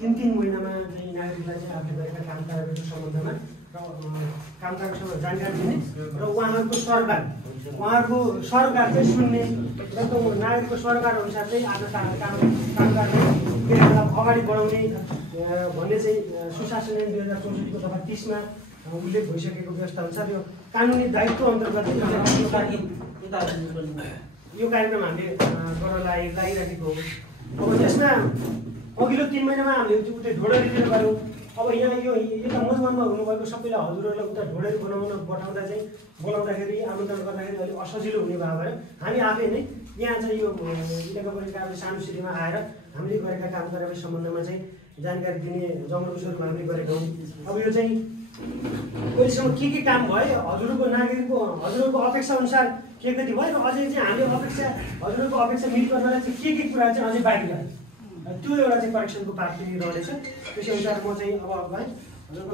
3 महिनामा चाहिँ नागरिकलाई चाहिँ आफूले गरेका काम कारबाहीको सम्बन्धमा र काम कारबाहीसँग जानकारी दिने र उहाँहरूको सरकार चाहिँ सुन्ने र त्यो नागरिकको सरकार अनुसार चाहिँ आफ्नो काम कारबाही क्रियाकलाप अगाडि बढाउने भन्ने चाहिँ सुशासन ऐन 2064 को दफा 30 मा उल्लेख भइसकेको व्यवस्था अनुसार यो कानुनी दायित्व अन्तर्गत यो कार्यक्रम हामीले गर्न लागिराखेको हो। अब त्यसमा अघिल्लो 3 महिनामा हामीले उतै ढोडरी लिएर गयौँ। अब यहाँ यो यता मधुवनमा हुनुभएको सबैलाई हजुरहरूलाई उता ढोडरी पठाउँदा चाहिँ बोलाउँदाखेरि आमन्त्रण गर्दाखेरि अलिक असजिलो हुने भयो भने हामी आफै नै यहाँ चाहिँ यो इलाका सानो सिटीमा आएर हामीले गरेका काम कारबाही सम्बन्धमा चाहिँ जानकारी दिने जमर्को स्वरूपमा हामीले गरेका हौँ। अब यो चाहिँ अहिलेसम्म के काम भयो, हजुरहरूको अपेक्षा अनुसार के कति भयो र अझै चाहिँ हामीले हजुरहरूको अपेक्षा मिट गर्नलाई चाहिँ के कुरा चाहिँ अझै बाँकी रह्यो त्यो एउटा चाहिँ परीक्षणको पार्ट पनि रहनेछ। त्यसै अनुसार म चाहिँ अब है हजुरको